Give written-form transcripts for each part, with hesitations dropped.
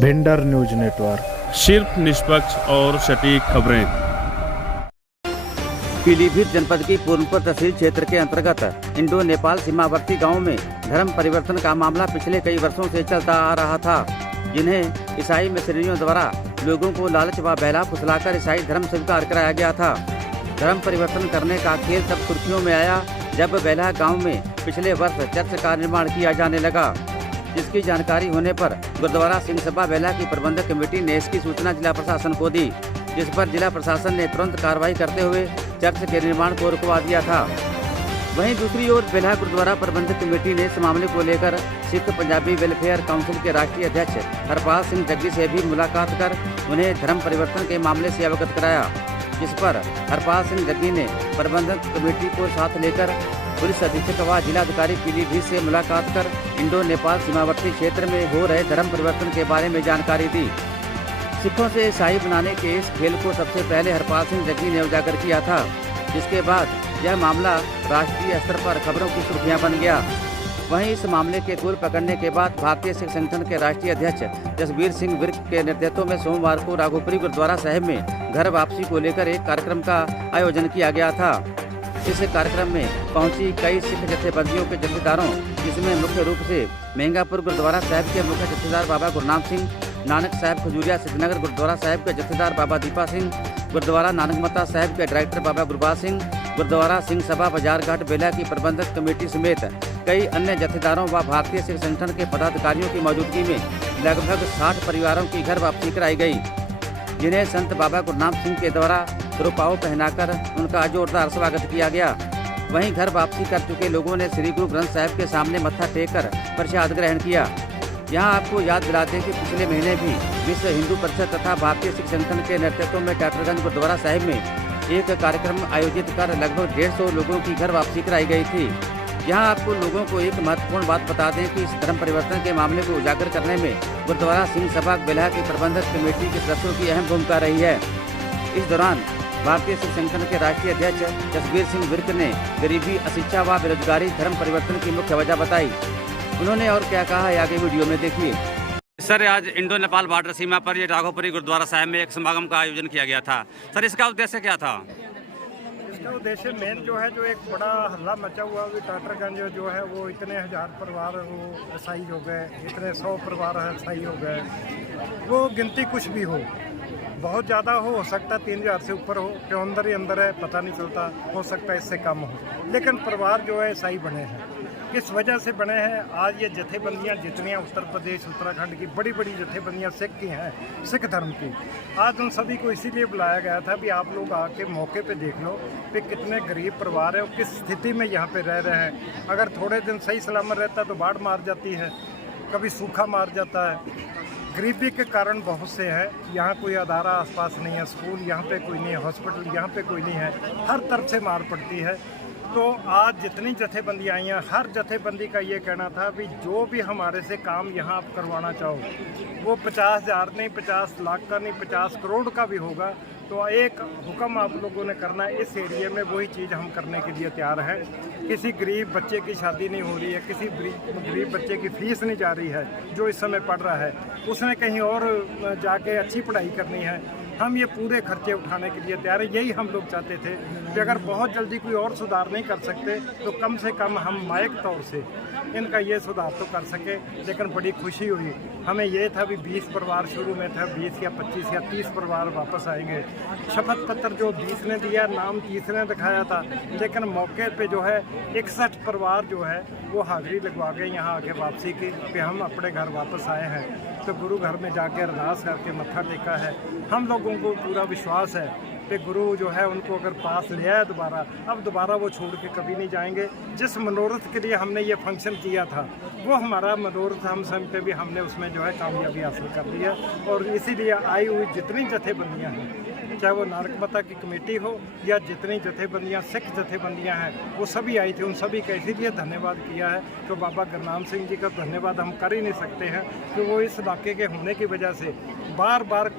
Bhinder news network, सिर्फ निष्पक्ष और सटीक खबरें। पीलीभीत जनपद की पूर्णपुर तहसील क्षेत्र के अंतर्गत इंडो नेपाल सीमावर्ती गांव में धर्म परिवर्तन का मामला पिछले कई वर्षों से चलता आ रहा था, जिन्हें ईसाई मिशनरियों द्वारा लोगों को लालच व बहला फुसलाकर ईसाई धर्म स्वीकार कराया गया था। धर्म परिवर्तन करने का खेल तब सुर्खियों में आया जब बेला गांव में पिछले वर्ष चर्च का निर्माण किया जाने लगा, जिसकी जानकारी होने पर गुरुद्वारा सिंह सभा बेला की प्रबंधक कमेटी ने इसकी सूचना जिला प्रशासन को दी, जिस पर जिला प्रशासन ने तुरंत कार्रवाई करते हुए चर्च के निर्माण को रुकवा दिया था। वहीं दूसरी ओर बेला गुरुद्वारा प्रबंधक कमेटी ने इस मामले को लेकर सिख पंजाबी वेलफेयर काउंसिल के राष्ट्रीय अध्यक्ष हरपाल सिंह जग्गी से भी मुलाकात कर उन्हें धर्म परिवर्तन के मामले से अवगत कराया, जिस पर हरपाल सिंह जग्गी ने प्रबंधक कमेटी को साथ लेकर पुलिस अधीक्षक व जिलाधिकारी पीलीभीत से मुलाकात कर इंडो नेपाल सीमावर्ती क्षेत्र में हो रहे धर्म परिवर्तन के बारे में जानकारी दी। सिखों से ईसाई बनाने के इस खेल को सबसे पहले हरपाल सिंह जग्गी ने उजागर किया था, जिसके बाद यह मामला राष्ट्रीय स्तर पर खबरों की सुर्खियां बन गया। वहीं इस मामले के तूल पकड़ने के बाद भारतीय सिख संगठन के राष्ट्रीय अध्यक्ष जसबीर सिंह विर्क के नेतृत्व में सोमवार को राघोपुरी गुरुद्वारा साहिब में घर वापसी को लेकर एक कार्यक्रम का आयोजन किया गया था। इस कार्यक्रम में पहुंची कई सिख जत्थेबंदियों के जत्थेदारों, जिसमें मुख्य रूप से महंगापुर गुरुद्वारा साहिब के मुख्य जत्थेदार बाबा गुरनाम सिंह, नानक साहिब खजूरिया सिद्धनगर गुरुद्वारा साहिब के जत्थेदार बाबा दीपा सिंह, गुरुद्वारा नानकमता साहिब के डायरेक्टर बाबा गुरबाज सिंह, गुरुद्वारा सिंह सभा बाजार घाट बेला की प्रबंधक कमेटी समेत कई अन्य जत्थेदारों व भारतीय सिख संगठन के पदाधिकारियों की मौजूदगी में लगभग 60 परिवारों की घर वापसी कराई गई, जिन्हें संत बाबा गुरनाम सिंह के द्वारा रुपाव पहनाकर उनका जोरदार स्वागत किया गया। वहीं घर वापसी कर चुके लोगों ने श्री गुरु ग्रंथ साहिब के सामने मत्था टेक कर प्रसाद ग्रहण किया। यहाँ आपको याद दिला दें कि पिछले महीने भी विश्व हिंदू परिषद तथा भारतीय सिख संगठन के नेतृत्व में टाटरगंज गुरुद्वारा साहिब में एक कार्यक्रम आयोजित कर लगभग 150 लोगों की घर वापसी कराई गई थी। यहाँ आपको लोगों को एक महत्वपूर्ण बात बता दें कि इस धर्म परिवर्तन के मामले को उजागर करने में गुरुद्वारा सिंह सभा बेला की प्रबंधक कमेटी के सदस्यों की अहम भूमिका रही है। इस दौरान भारतीय सिख संगठन के राष्ट्रीय अध्यक्ष जसबीर सिंह विर्क ने गरीबी, अशिक्षा व बेरोजगारी धर्म परिवर्तन की मुख्य वजह बताई। उन्होंने और क्या कहा है आगे वीडियो में देखिए। सर, आज इंडो नेपाल बॉर्डर सीमा पर ये राघोपुरी गुरुद्वारा साहिब में एक समागम का आयोजन किया गया था। सर, इसका उद्देश्य क्या था? इसका उद्देश्य मेन जो है, जो एक बड़ा हल्ला मचा हुआ भी टाटरगंज जो है वो इतने हजार परिवार वो ईसाई हो गए, इतने 100 परिवार ईसाई हो गए। वो गिनती कुछ भी बहुत ज़्यादा हो सकता है 3000 से ऊपर हो, जो अंदर ही अंदर है पता नहीं चलता, हो सकता है इससे कम हो, लेकिन परिवार जो है ईसाई बने हैं। किस वजह से बने हैं? आज ये जत्थेबंदियाँ जितनी उत्तर प्रदेश उत्तराखंड की बड़ी बड़ी जत्थेबंदियाँ सिख की हैं, सिख धर्म की, आज उन सभी को इसीलिए बुलाया गया था भी आप लोग आके मौके पे देख लो कि कितने गरीब परिवार हैं और किस स्थिति में यहाँ पे रह रहे हैं। अगर थोड़े दिन सही सलामत रहता तो बाढ़ मार जाती है, कभी सूखा मार जाता है। गरीबी के कारण बहुत से है, यहाँ कोई अदारा आसपास नहीं है, स्कूल यहाँ पे कोई नहीं है, हॉस्पिटल यहाँ पे कोई नहीं है, हर तरफ से मार पड़ती है। तो आज जितनी जत्थेबंदी आई हैं, हर जत्थेबंदी का ये कहना था भी जो भी हमारे से काम यहाँ आप करवाना चाहो, वो 50,000 नहीं, 50 लाख का नहीं, 50 करोड़ का भी होगा, तो एक हुक्म आप लोगों ने करना है। इस एरिया में वही चीज़ हम करने के लिए तैयार हैं। किसी गरीब बच्चे की शादी नहीं हो रही है, किसी गरीब बच्चे की फीस नहीं जा रही है जो इस समय पढ़ रहा है, उसने कहीं और जाके अच्छी पढ़ाई करनी है, हम ये पूरे खर्चे उठाने के लिए तैयार हैं। यही हम लोग चाहते थे कि अगर बहुत जल्दी कोई और सुधार नहीं कर सकते तो कम से कम हम मायक तौर से इनका ये सुधार तो कर सके। लेकिन बड़ी खुशी हुई, हमें ये था भी 20 परिवार शुरू में था, 20 या 25 या 30 परिवार वापस आएंगे। शपथ पत्र जो 20 ने दिया, नाम 30 ने दिखाया था, लेकिन मौके पे जो है 61 परिवार जो है वो हाजिरी लगवा गए यहाँ आके वापसी की कि हम अपने घर वापस आए हैं। तो गुरु घर में जाके अरदास करके मत्था टेका है। हम लोगों को पूरा विश्वास है कि गुरु जो है उनको अगर पास ले आए दोबारा, अब दोबारा वो छोड़ के कभी नहीं जाएंगे। जिस मनोरथ के लिए हमने ये फंक्शन किया था वो हमारा मनोरथ हम समझते भी हमने उसमें जो है कामयाबी हासिल कर ली है। और इसीलिए आई हुई जितनी जत्थेबंदियाँ हैं, चाहे वो नानकमता की कमेटी हो या जितनी जत्थेबंदियाँ सिख जत्थेबंदियाँ हैं, वो सभी आई थी। उन सभी का इसीलिए धन्यवाद किया है। तो बाबा गुरनाम सिंह जी का धन्यवाद हम कर ही नहीं सकते हैं कि वो इस इलाके के होने की वजह से बार बार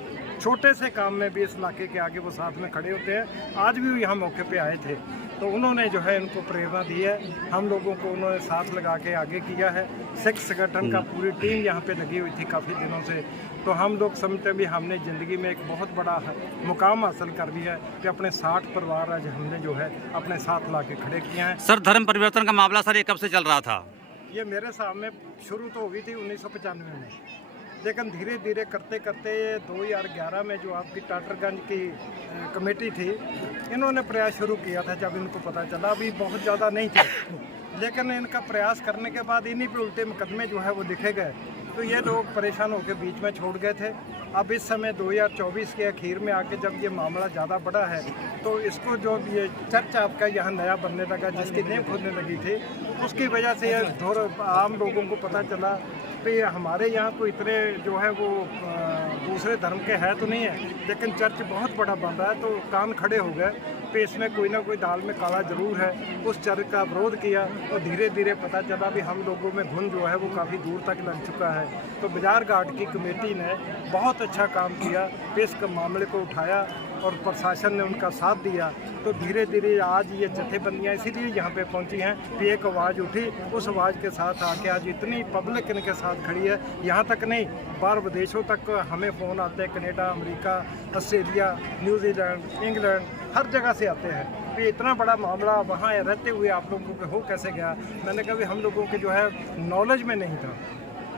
छोटे से काम में भी इस इलाके के आगे वो साथ में खड़े होते हैं। आज भी यहाँ मौके पे आए थे तो उन्होंने जो है इनको प्रेरणा दी है। हम लोगों को उन्होंने साथ लगा के आगे किया है। सिख संगठन का पूरी टीम यहाँ पे लगी हुई थी काफ़ी दिनों से। तो हम लोग समझते हैं भी हमने ज़िंदगी में एक बहुत बड़ा मुकाम हासिल कर लिया है कि अपने 60 परिवार आज हमने जो है अपने साथ ला के खड़े किए हैं। सर धर्म परिवर्तन का मामला सर ये कब से चल रहा था? ये मेरे सामने शुरू तो हुई थी 1995 में, लेकिन धीरे धीरे करते करते 2011 में जो आपकी टाटरगंज की कमेटी थी, इन्होंने प्रयास शुरू किया था। जब इनको पता चला अभी बहुत ज़्यादा नहीं थे, लेकिन इनका प्रयास करने के बाद इन्हीं पे उल्टे मुकदमे जो है वो लिखे गए, तो ये लोग परेशान होकर बीच में छोड़ गए थे। अब इस समय 2024 के आखिर में आके जब ये मामला ज़्यादा बड़ा है, तो इसको जो ये चर्च आपका यहाँ नया बनने लगा, जिसकी नींव खोदने लगी थी, उसकी वजह से ये आम लोगों को पता चला कि हमारे यहाँ को इतने जो है वो दूसरे धर्म के है तो नहीं है, लेकिन चर्च बहुत बड़ा बन रहा है। तो कान खड़े हो गए कि इसमें कोई ना कोई दाल में काला जरूर है। उस चर्च का विरोध किया और धीरे धीरे पता चला भी हम लोगों में धुन जो है वो काफ़ी दूर तक लग चुका है। तो बाजार घाट की कमेटी ने बहुत अच्छा काम किया, इस मामले को उठाया और प्रशासन ने उनका साथ दिया। तो धीरे धीरे आज ये जथेबंदियाँ इसीलिए यहाँ पे पहुँची हैं कि एक आवाज़ उठी, उस आवाज़ के साथ आके आज इतनी पब्लिक इनके साथ खड़ी है। यहाँ तक नहीं, बाहर विदेशों तक हमें फ़ोन आते हैं, Canada, America, Australia, New Zealand, England, हर जगह से आते हैं। तो इतना बड़ा मामला वहाँ रहते हुए आप लोगों को हो कैसे गया? मैंने कहा भी हम लोगों के जो है नॉलेज में नहीं था,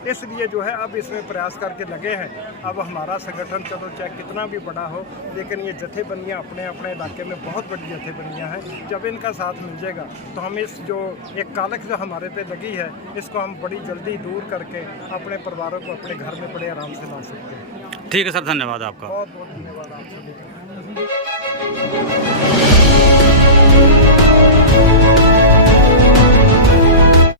इसलिए जो है अब इसमें प्रयास करके लगे हैं। अब हमारा संगठन चलो चाहे कितना भी बड़ा हो, लेकिन ये जथेबंदियाँ अपने अपने इलाके में बहुत बड़ी जथेबंदियाँ हैं। जब इनका साथ मिल जाएगा तो हम इस जो एक कालख जो हमारे पे लगी है, इसको हम बड़ी जल्दी दूर करके अपने परिवारों को अपने घर में बड़े आराम से ला सकते हैं। ठीक है सर, धन्यवाद आपका। बहुत बहुत धन्यवाद आप सभी का।